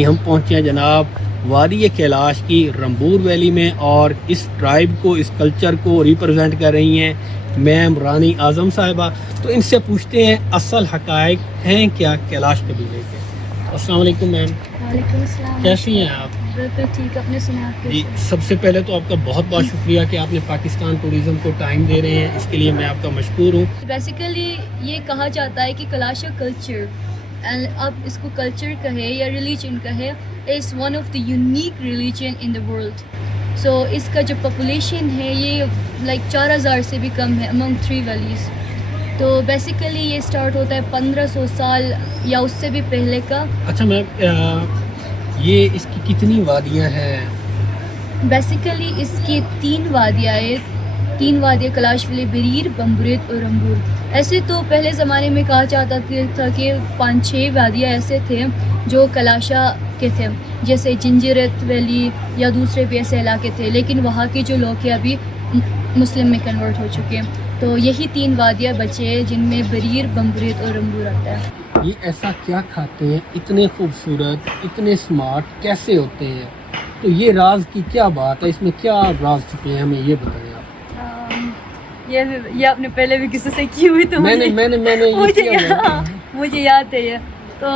ہم پہنچے ہیں جناب وادی کیلاش کی رمبور ویلی میں، اور اس ٹرائب کو، اس کلچر کو ریپرزینٹ کر رہی ہیں میم رانی اعظم صاحبہ. تو ان سے پوچھتے ہیں اصل حقائق ہیں کیا کیلاش قبیلے کے. السلام علیکم میم. وعلیکم السلام. کیسی ہیں آپ؟ بالکل ٹھیک. اپنے سنا آپ جی سب سے پہلے تو آپ کا بہت بہت شکریہ کہ آپ نے پاکستان ٹوریزم کو ٹائم دے رہے ہیں، اس کے لیے میں آپ کا مشکور ہوں. بیسیکلی یہ کہا جاتا ہے کہ کلاشا کلچر، اب اس کو کلچر کہے یا ریلیجن کہے، is one of the unique religion in the world. So اس کا جو پاپولیشن ہے یہ لائک 4000 سے بھی کم ہے امنگ 3 ویلیز. تو بیسیکلی یہ سٹارٹ ہوتا ہے 1500 سال یا اس سے بھی پہلے کا. اچھا میم، یہ اس کی کتنی وادیاں ہیں؟ بیسیکلی اس کی 3 وادیاں ہیں. 3 وادیاں کلاش ویلی، بریر، بمبریت اور رمبور. ایسے تو پہلے زمانے میں کہا جاتا تھا کہ 5-6 وادیاں ایسے تھے جو کلاشا کے تھے، جیسے جنجیرت ویلی یا دوسرے بھی ایسے علاقے تھے، لیکن وہاں کے جو لوگ ہیں ابھی مسلم میں کنورٹ ہو چکے ہیں. تو یہی 3 وادیاں بچے ہیں جن میں بریر، بمبریت اور رمبور آتا ہے. یہ ایسا کیا کھاتے ہیں، اتنے خوبصورت، اتنے سمارٹ کیسے ہوتے ہیں؟ تو یہ راز کی کیا بات ہے، اس میں کیا راز چھپے ہیں، ہمیں یہ بتائیں آپ. یہ آپ نے پہلے بھی کسی سے کی ہوئی تو میں نے مجھے یاد ہے یہ. تو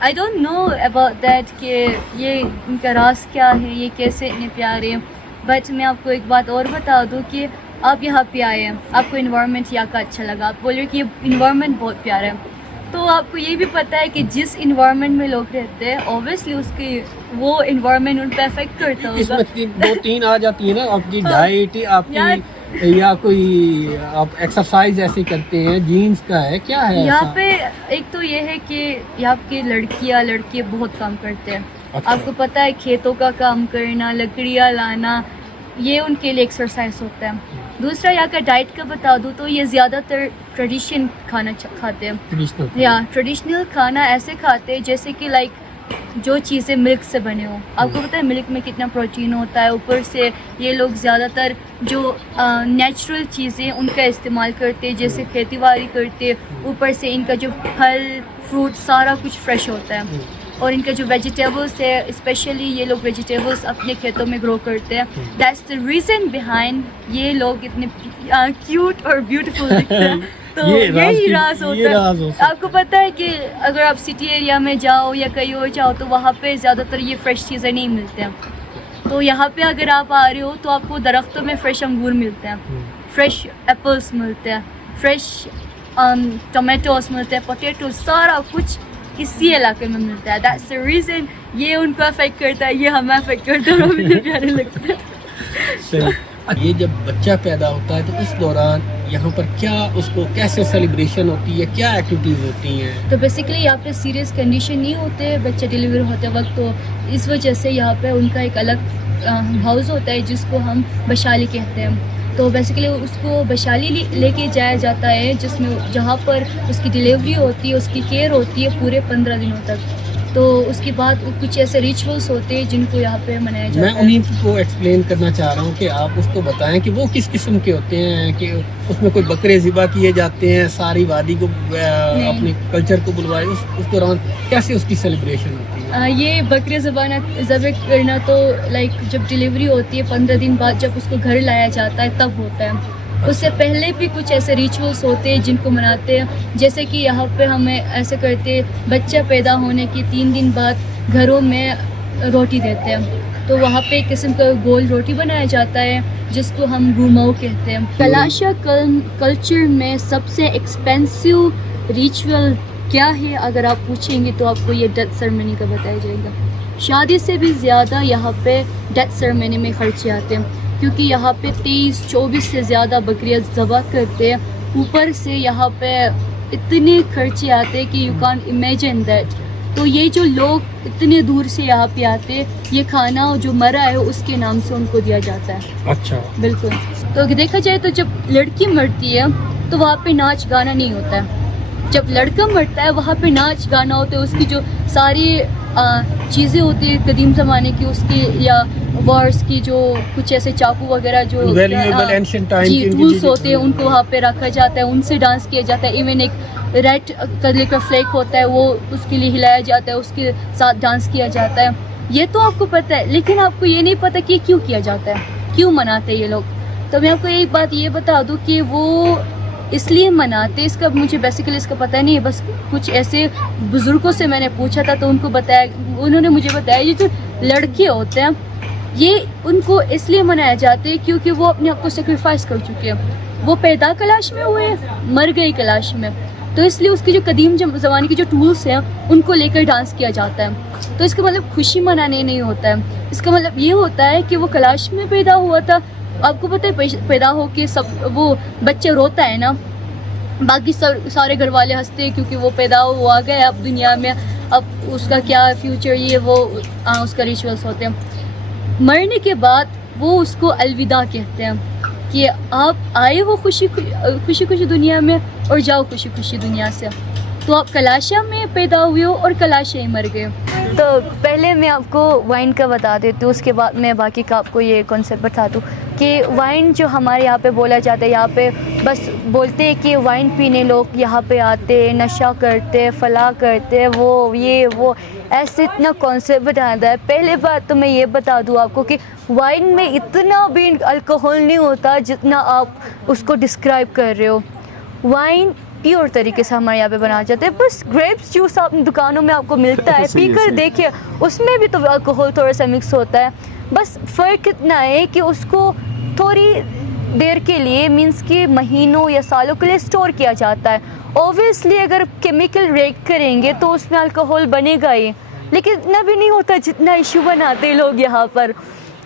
I don't know about that کہ یہ ان کا راز کیا ہے، یہ کیسے اتنے پیارے ہیں. بٹ میں آپ کو ایک بات اور بتا دوں کہ آپ یہاں پہ آئے ہیں، آپ کو انوائرمنٹ یہاں کا اچھا لگا، آپ بول رہے کہ یہ انوائرمنٹ بہت پیارا ہے. تو آپ کو یہ بھی پتہ ہے کہ جس انوائرمنٹ میں لوگ رہتے ہیں اوبویسلی اس کی وہ انوائرمنٹ ان پہ افیکٹ کرتا ہوگا. اس میں 2-3 آ جاتی ہے نا، آپ کی ڈائٹ، آپ کی یا کوئی آپ ایکسرسائز ایسے کرتے ہیں، جینز کا ہے کیا ہے یہاں پہ. ایک تو یہ ہے کہ یہاں کے لڑکے بہت کام کرتے ہیں. اچھا. آپ کو پتہ ہے کھیتوں کا کام کرنا، لکڑیاں لانا، یہ ان کے لیے ایکسرسائز ہوتا ہے. دوسرا یہاں کا ڈائٹ کا بتا دوں تو یہ زیادہ تر ٹریڈیشن کھانا کھاتے ہیں، یا ٹریڈیشنل کھانا ایسے کھاتے ہیں جیسے کہ لائک جو چیزیں ملک سے بنے ہوں. آپ کو پتہ ہے ملک میں کتنا پروٹین ہوتا ہے. اوپر سے یہ لوگ زیادہ تر جو نیچرل چیزیں ان کا استعمال کرتے، جیسے کھیتی باڑی کرتے. اوپر سے ان کا جو پھل فروٹ سارا کچھ فریش ہوتا ہے. اور ان کا جو ویجیٹیبلس ہے، اسپیشلی یہ لوگ ویجیٹیبلس اپنے کھیتوں میں گرو کرتے ہیں. دیٹس دا ریزن بیہائنڈ یہ لوگ اتنے کیوٹ اور بیوٹیفل دکھتے ہیں. تو یہی راز ہوتا ہے. آپ کو پتہ ہے کہ اگر آپ سٹی ایریا میں جاؤ یا کہیں اور جاؤ تو وہاں پہ زیادہ تر یہ فریش چیزیں نہیں ملتے ہیں. تو یہاں پہ اگر آپ آ رہے ہو تو آپ کو درختوں میں فریش انگور ملتے ہیں، فریش ایپلس ملتے ہیں، فریش ٹمیٹوز ملتے ہیں، پوٹیٹو، سارا کچھ اسی علاقے میں ملتا ہے. دیٹس دا ریزن یہ ان کو افیکٹ کرتا ہے، یہ ہمیں افیکٹ کرتا ہے، اور ہمیں پیارے لگتے ہیں. یہ جب بچہ پیدا ہوتا ہے تو اس دوران یہاں پر کیا اس کو کیسے سیلیبریشن ہوتی ہے، کیا ایکٹیویٹیز ہوتی ہیں؟ تو بیسیکلی یہاں پہ سیریس کنڈیشن نہیں ہوتے بچے ڈیلیور ہوتے وقت، تو اس وجہ سے یہاں پہ ان کا ایک الگ ہاؤس ہوتا ہے جس کو ہم بشالی کہتے ہیں. تو بیسیکلی اس کو بشالی لے کے جایا جاتا ہے جس میں جہاں پر اس کی ڈیلیوری ہوتی ہے، اس کی کیئر ہوتی ہے پورے 15 دنوں تک. تو اس کے بعد کچھ ایسے ریچولس ہوتے ہیں جن کو یہاں پہ منایا جاتا ہے. میں انہیں کو ایکسپلین کرنا چاہ رہا ہوں کہ آپ اس کو بتائیں کہ وہ کس قسم کے ہوتے ہیں، کہ اس میں کوئی بکرے ذبح کیے جاتے ہیں، ساری وادی کو اپنے کلچر کو بلوائے، اس دوران کیسے اس کی سیلیبریشن ہوتی ہے؟ یہ بکرے ذبح کرنا تو لائک جب ڈیلیوری ہوتی ہے 15 دن بعد جب اس کو گھر لایا جاتا ہے تب ہوتا ہے. اس سے پہلے بھی کچھ ایسے ریچولس ہوتے ہیں جن کو مناتے ہیں، جیسے کہ یہاں پہ ہمیں ایسے کرتے بچہ پیدا ہونے کے 3 دن بعد گھروں میں روٹی دیتے ہیں. تو وہاں پہ ایک قسم کا گول روٹی بنایا جاتا ہے جس کو ہم روماؤ کہتے ہیں. کلاشا کلچر میں سب سے ایکسپینسو ریچول کیا ہے اگر آپ پوچھیں گے تو آپ کو یہ ڈیتھ سرمنی کا بتایا جائے گا. شادی سے بھی زیادہ یہاں پہ ڈیتھ سرمنی میں خرچے آتے ہیں، کیونکہ یہاں پہ 23-24 سے زیادہ بکریاں ذبح کرتے ہیں. اوپر سے یہاں پہ اتنے خرچے آتے کہ یو کانٹ امیجن دیٹ. تو یہ جو لوگ اتنے دور سے یہاں پہ آتے، یہ کھانا جو مرا ہے اس کے نام سے ان کو دیا جاتا ہے. اچھا بالکل. تو دیکھا جائے تو جب لڑکی مرتی ہے تو وہاں پہ ناچ گانا نہیں ہوتا ہے. جب لڑکا مرتا ہے وہاں پہ ناچ گانا ہوتا ہے. اس کی جو ساری چیزیں ہوتی ہیں قدیم زمانے کی اس کی یا وارس کی جو کچھ ایسے چاقو وغیرہ جو Valuable ancient time جی کی ٹولس ہوتے ہیں ان کو وہاں پہ رکھا جاتا ہے, ان سے ڈانس کیا جاتا ہے. ایون ایک ریڈ کلر کا فلیک ہوتا ہے وہ اس کے لیے ہلایا جاتا ہے, اس کے ساتھ ڈانس کیا جاتا ہے. یہ تو آپ کو پتہ ہے, لیکن آپ کو یہ نہیں پتہ کہ کیوں کیا جاتا ہے, کیوں مناتے ہیں یہ لوگ. تو میں آپ کو ایک بات یہ بتا دوں کہ وہ اس لیے مناتے, اس کا مجھے بیسیکلی اس کا پتہ نہیں ہے, بس کچھ ایسے بزرگوں سے میں نے پوچھا تھا تو ان کو بتایا, انہوں نے مجھے بتایا یہ جو لڑکے ہوتے ہیں یہ ان کو اس لیے منایا جاتے ہیں کیونکہ وہ اپنے آپ کو سیکریفائس کر چکے ہیں. وہ پیدا کلاش میں ہوئے, مر گئی کلاش میں, تو اس لیے اس کی جو قدیم زمانے کی جو ٹولس ہیں ان کو لے کر ڈانس کیا جاتا ہے. تو اس کا مطلب خوشی منانے نہیں ہوتا ہے, اس کا مطلب یہ ہوتا ہے کہ وہ کلاش میں پیدا ہوا تھا. آپ کو پتہ ہے پیدا ہو کے سب وہ بچہ روتا ہے نا, باقی سارے گھر والے ہنستے ہیں کیونکہ وہ پیدا ہوا گیا اب دنیا میں, اب اس کا کیا فیوچر, یہ وہ اس کا ریچولس ہوتے ہیں. مرنے کے بعد وہ اس کو الوداع کہتے ہیں کہ آپ آئے ہو خوشی خوشی دنیا میں اور جاؤ خوشی خوشی دنیا سے. تو آپ کلاشا میں پیدا ہوئے ہو اور کلاشا ہی مر گئے. تو پہلے میں آپ کو وائن کا بتا دیتی ہوں, اس کے بعد میں باقی کا آپ کو یہ کانسیپٹ بتا دوں کہ وائن جو ہمارے یہاں پہ بولا جاتا ہے, یہاں پہ بس بولتے ہیں کہ وائن پینے لوگ یہاں پہ آتے, نشہ کرتے, فلاں کرتے, وہ یہ وہ ایسے اتنا کانسیپٹ آتا ہے. پہلے بات تو میں یہ بتا دوں آپ کو کہ وائن میں اتنا بھی الکوہول نہیں ہوتا جتنا آپ اس کو ڈسکرائب کر رہے ہو. وائن پیور طریقے سے ہمارے یہاں پہ بنایا جاتا ہے, بس گریپس جوس آپ دکانوں میں آپ کو ملتا ہے, پی کر دیکھیے اس میں بھی تو الکوہول تھوڑا سا مکس ہوتا ہے. بس فرق اتنا ہے کہ اس کو تھوڑی دیر کے لیے مینس کہ مہینوں یا سالوں کے لیے اسٹور کیا جاتا ہے. اوبویسلی اگر کیمیکل ریک کریں گے تو اس میں الکوہول بنے گا ہی, لیکن اتنا بھی نہیں ہوتا جتنا ایشو بناتے لوگ یہاں پر.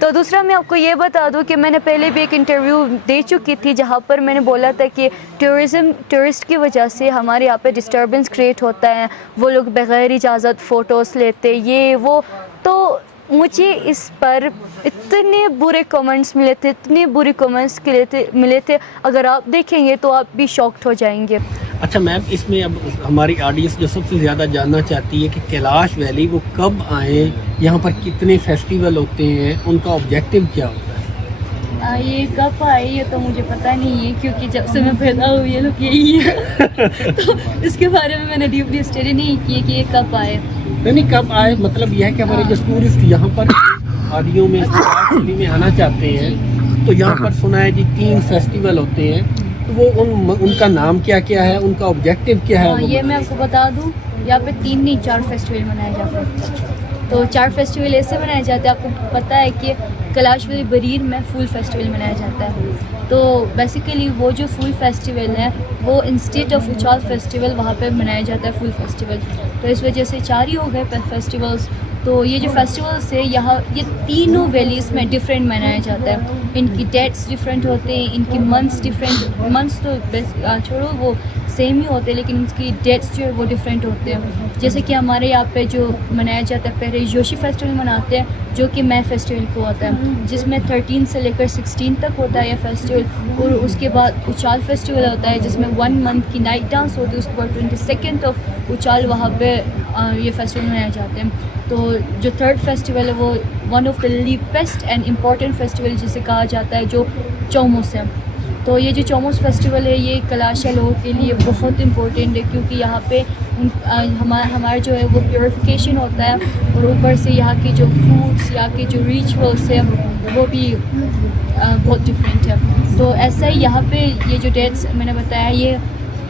تو دوسرا میں آپ کو یہ بتا دوں کہ میں نے پہلے بھی ایک انٹرویو دے چکی تھی جہاں پر میں نے بولا تھا کہ ٹورسٹ کی وجہ سے ہمارے یہاں پہ ڈسٹربنس کریٹ ہوتا ہے, وہ لوگ بغیر اجازت فوٹوز لیتے یہ وہ. تو مجھے اس پر اتنے برے کمنٹس ملے تھے, اتنے برے کمنٹس ملے تھے, اگر آپ دیکھیں گے تو آپ بھی شاکڈ ہو جائیں گے. اچھا میم, اس میں اب ہماری آڈینس جو سب سے زیادہ جاننا چاہتی ہے کہ کیلاش ویلی وہ کب آئیں, یہاں پر کتنے فیسٹیول ہوتے ہیں, ان کا آبجیکٹیو کیا ہوتا ہے؟ یہ کب آئے یہ تو مجھے پتہ نہیں ہے کیونکہ جب سے میں پیدا ہوئی ہے لوگ یہی ہے تو اس کے بارے میں نے ڈیپلی اسٹڈی نہیں کی کہ یہ کب آئے. نہیں کب آئے, مطلب یہ ہے کہ ہمارے جو ٹورسٹ یہاں پر وادیوں میں کیلاش ویلی میں آنا چاہتے ہیں تو یہاں پر سنا ہے جی 3 فیسٹیول ہوتے ہیں, تو وہ ان کا نام کیا کیا ہے, ان کا آبجیکٹیو کیا ہے؟ یہ میں آپ کو بتا دوں, یہاں پہ 3 نہیں 4 فیسٹیول منائے جاتے ہیں. تو 4 فیسٹیول ایسے منائے جاتے ہیں, آپ کو پتہ ہے کہ کیلاش ویلی بریر میں فول فیسٹیول منایا جاتا ہے. تو بیسیکلی وہ جو فول فیسٹیول ہے وہ انسٹیٹ آف اچال فیسٹیول وہاں پہ منایا جاتا ہے فول فیسٹیول. تو اس وجہ سے 4 ہی ہو گئے فیسٹیولس. تو یہ جو فیسٹیولس ہے یہاں یہ تینوں ویلیز میں ڈفرینٹ منایا جاتا ہے. ان کی ڈیٹس ڈفرینٹ ہوتے ہیں, ان کی منتھس ڈفرینٹ, منتھس تو چھوڑو وہ سیم ہی ہوتے ہیں لیکن ان کی ڈیٹس جو ہے وہ ڈفرینٹ ہوتے ہیں. جیسے کہ ہمارے یہاں پہ جو منایا جاتا ہے پہلے یوشی فیسٹیول مناتے ہیں جو کہ مئی فیسٹیول کو ہوتا ہے, جس میں 13 سے لے کر 16 تک ہوتا ہے یہ فیسٹیول. اور اس کے بعد اچال فیسٹیول ہوتا ہے جس میں 1 منتھ کی نائٹ ڈانس ہوتی ہے. اس کے بعد 22 آف اچال وہاں پہ یہ فیسٹیول منائے جاتے ہیں. تو جو 3rd فیسٹیول ہے وہ one of the best and important festival جسے کہا جاتا ہے جو چوموس ہے. تو یہ جو چوموس فیسٹیول ہے یہ کلاشا لوگوں کے لیے بہت امپورٹنٹ ہے کیونکہ یہاں پہ ہمارا جو ہے وہ پیوریفیکیشن ہوتا ہے, اور اوپر سے یہاں کی جو فوڈس, یہاں کے جو ریچولس ہیں وہ بھی بہت ڈفرینٹ ہے. تو ایسا ہی یہاں پہ یہ جو ڈیٹس میں نے بتایا یہ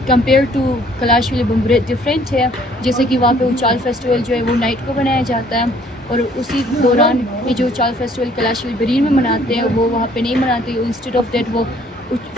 compare to Kalash valley Bumburet different ہے. جیسے کہ وہاں پہ اچال فیسٹیول جو ہے وہ نائٹ کو منایا جاتا ہے, اور اسی دوران یہ جو اچال فیسٹیول کیلاش ویلی بریر میں مناتے ہیں وہ وہاں پہ نہیں مناتے. انسٹیڈ آف دیٹ وہ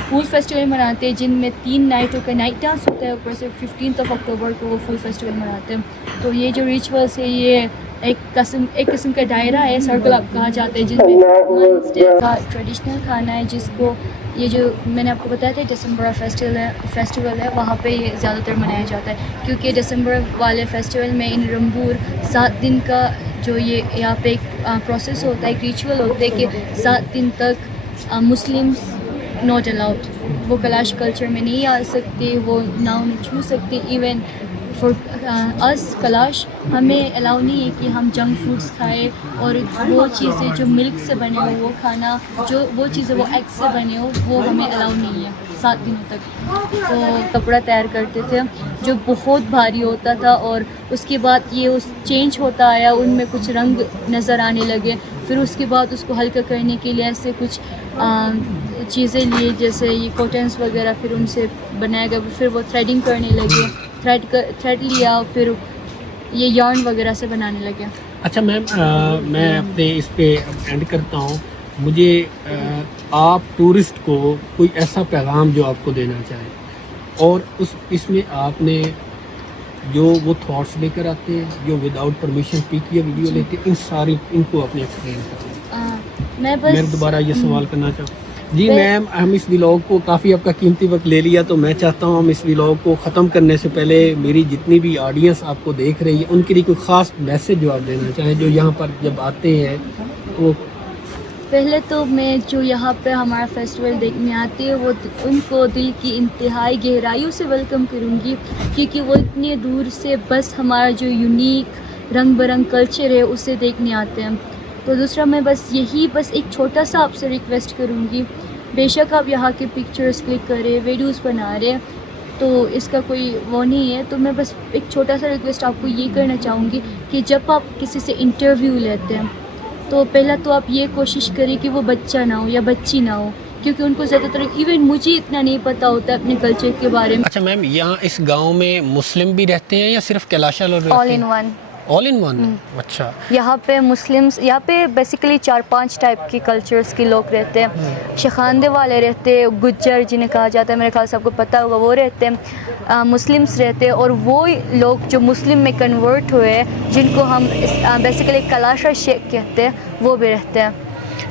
فول فیسٹیول مناتے ہیں جن میں 3 نائٹوں کا نائٹ ڈانس ہوتا ہے. اوپر سے 15 اکتوبر کو وہ فول فیسٹیول مناتے ہیں. تو یہ جو ریچولس ہے یہ ایک قسم کا دائرہ ہے, سرکل آپ کہا جاتا ہے, جس میں منتھس ڈے کا ٹریڈیشنل کھانا ہے جس کو یہ جو میں نے آپ کو بتایا تھا ڈسمبر فیسٹیول ہے وہاں پہ یہ زیادہ تر منایا جاتا ہے. کیونکہ ڈسمبر والے فیسٹیول میں ان رمبور 7 دن کا جو یہ یہاں پہ ایک پروسیس ہوتا ہے, ایک ریچول ہوتا ہے کہ 7 دن تک مسلمس ناٹ الاؤڈ, وہ کلاش کلچر میں نہیں آ سکتے, وہ نہ انہیں چھو سکتے. ایون فار اس کلاش ہمیں الاؤ نہیں ہے کہ ہم جنک فوڈس کھائیں اور وہ چیزیں جو ملک سے بنے ہو وہ کھانا، جو وہ چیزیں وہ ایگ سے بنے ہو وہ ہمیں الاؤ نہیں ہے 7 دنوں تک. تو کپڑا تیار کرتے تھے جو بہت بھاری ہوتا تھا، اور اس کے بعد یہ چینج ہوتا آیا، ان میں کچھ رنگ نظر آنے لگے. پھر اس کے بعد اس کو ہلکا کرنے کے لیے ایسے کچھ چیزیں لیے جیسے یہ کاٹنس وغیرہ، پھر ان سے بنایا گیا. پھر وہ تھریڈنگ کرنے لگے، تھریڈ لیا، پھر یہ یارن وغیرہ سے بنانے لگے. اچھا میم، میں اپنے اس پہ اینڈ کرتا ہوں. مجھے آپ ٹورسٹ کو کوئی ایسا پیغام جو آپ کو دینا چاہیں، اور اس میں آپ نے جو وہ تھاٹس لے کر آتے ہیں، جو ود آؤٹ پرمیشن پک یا ویڈیو لیتے ہیں، ان کو اپنے ایکسپلین کریں. میں دوبارہ یہ سوال کرنا چاہوں. جی میم، ہم اس ولاگ کو کافی آپ کا قیمتی وقت لے لیا، تو میں چاہتا ہوں ہم اس ولاگ کو ختم کرنے سے پہلے میری جتنی بھی آڈینس آپ کو دیکھ رہی ہے ان کے لیے کوئی خاص میسج جو آپ دینا چاہیں، جو یہاں پر جب آتے ہیں وہ. پہلے تو میں جو یہاں پہ ہمارا فیسٹیول دیکھنے آتے ہیں وہ ان کو دل کی انتہائی گہرائیوں سے ویلکم کروں گی، کیونکہ وہ اتنے دور سے بس ہمارا جو یونیک رنگ برنگ کلچر ہے اسے دیکھنے آتے ہیں. تو دوسرا میں بس ایک چھوٹا سا آپ سے ریکویسٹ کروں گی، بے شک آپ یہاں کے پکچرز کلک کرے، ویڈیوز بنا رہے، تو اس کا کوئی وہ نہیں ہے. تو میں بس ایک چھوٹا سا ریکویسٹ آپ کو یہ کرنا چاہوں گی کہ جب آپ کسی سے انٹرویو لیتے ہیں تو پہلا تو آپ یہ کوشش کریں کہ وہ بچہ نہ ہو یا بچی نہ ہو، کیونکہ ان کو زیادہ تر ایون مجھے اتنا نہیں پتہ ہوتا ہے اپنے کلچر کے بارے میں. اچھا میم، یہاں اس گاؤں میں مسلم بھی رہتے ہیں یا صرف کیلاشا لوگ رہتے ہیں؟ All in one. All in one. اچھا. یہاں پہ مسلمس، یہاں پہ بیسیکلی 4-5 ٹائپ کے کلچرز کے لوگ رہتے ہیں. شخاندے والے رہتے ہیں، گجر جنہیں کہا جاتا ہے، میرے خیال سے آپ کو پتہ ہوگا، وہ رہتے ہیں. مسلمس رہتے ہیں، اور وہ لوگ جو مسلم میں کنورٹ ہوئے ہیں جن کو ہم بیسیکلی کلاشا شیخ کہتے ہیں، وہ بھی رہتے ہیں.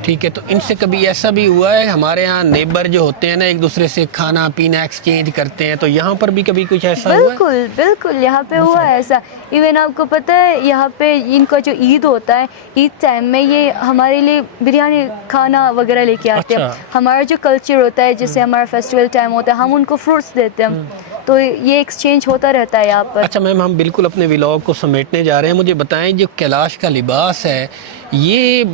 ٹھیک ہے. تو ان سے کبھی ایسا بھی ہوا ہے، ہمارے یہاں نیبر جو ہوتے ہیں نا ایک دوسرے سے کھانا پینا ایکسچینج کرتے ہیں، تو یہاں پر بھی کبھی کچھ ایسا ہوا ہے؟ بالکل بالکل، یہاں پہ ہوا ہے ایسا. ایون آپ کو پتہ ہے یہاں پہ ان کا جو عید ہوتا ہے، عید ٹائم میں یہ ہمارے لیے بریانی کھانا وغیرہ لے کے آتے ہیں. ہمارا جو کلچر ہوتا ہے، جیسے ہمارا فیسٹیول ٹائم ہوتا ہے، ہم ان کو فروٹس دیتے ہیں. تو یہ ایکسچینج ہوتا رہتا ہے یہاں پر. اچھا میم، ہم بالکل اپنے ولاگ کو سمیٹنے جا رہے ہیں. مجھے بتائیں جو کیلاش کا لباس ہے یہ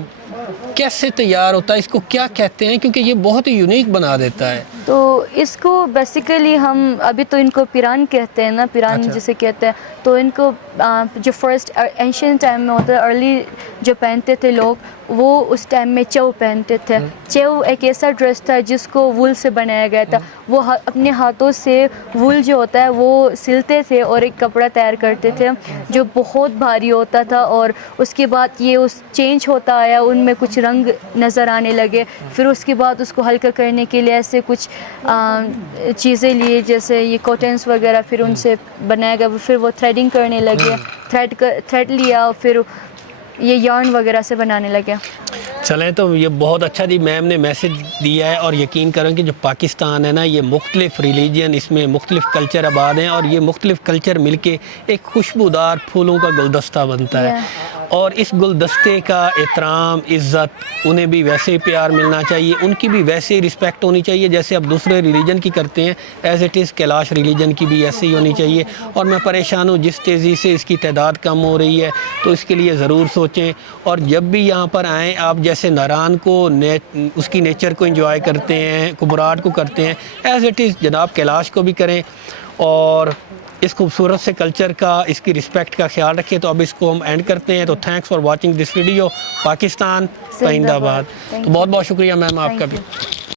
کیسے تیار ہوتا ہے، اس کو کیا کہتے ہیں، کیونکہ یہ بہت ہی یونیک بنا دیتا ہے. تو اس کو بیسیکلی ہم ابھی تو ان کو پیران کہتے ہیں نا، پیران جسے کہتے ہیں. تو ان کو جو فرسٹ اینشینٹ ٹائم میں ہوتا ہے، ارلی جو پہنتے تھے لوگ، وہ اس ٹائم میں چو پہنتے تھے. چو ایک ایسا ڈریس تھا جس کو وول سے بنایا گیا تھا. وہ اپنے ہاتھوں سے وول جو ہوتا ہے وہ سلتے تھے اور ایک کپڑا تیار کرتے تھے جو بہت بھاری ہوتا تھا، اور اس کے بعد یہ چینج ہوتا آیا، ان میں کچھ رنگ نظر آنے لگے. پھر اس کے بعد اس کو ہلکا کرنے کے لیے ایسے کچھ چیزیں لیے جیسے یہ کاٹنس وغیرہ، پھر ان سے بنایا گیا. پھر وہ تھریڈنگ کرنے لگے، تھریڈ لیا، پھر یہ یارن وغیرہ سے بنانے لگے. چلیں، تو یہ بہت اچھا جی میم نے میسج دیا ہے، اور یقین کریں کہ جو پاکستان ہے نا یہ مختلف ریلیجن، اس میں مختلف کلچر آباد ہیں، اور یہ مختلف کلچر مل کے ایک خوشبودار پھولوں کا گلدستہ بنتا ہے. اور اس گلدستے کا احترام، عزت، انہیں بھی ویسے ہی پیار ملنا چاہیے، ان کی بھی ویسے ہی رسپیکٹ ہونی چاہیے جیسے اب دوسرے ریلیجن کی کرتے ہیں. As it is Kailash religion کی بھی ایسے ہی ہونی چاہیے. اور میں پریشان ہوں جس تیزی سے اس کی تعداد کم ہو رہی ہے، تو اس کے لیے ضرور سوچیں. اور جب بھی یہاں پر آئیں، آپ جیسے ناران کو اس کی نیچر کو انجوائے کرتے ہیں، کبراٹ کو کرتے ہیں، ایز اٹ از جناب کیلاش کو بھی کریں، اور اس خوبصورت سے کلچر کا، اس کی رسپیکٹ کا خیال رکھیں. تو اب اس کو ہم اینڈ کرتے ہیں. تو thanks for watching this video. Pakistan زندہ باد. تو بہت بہت شکریہ میم آپ کا بھی.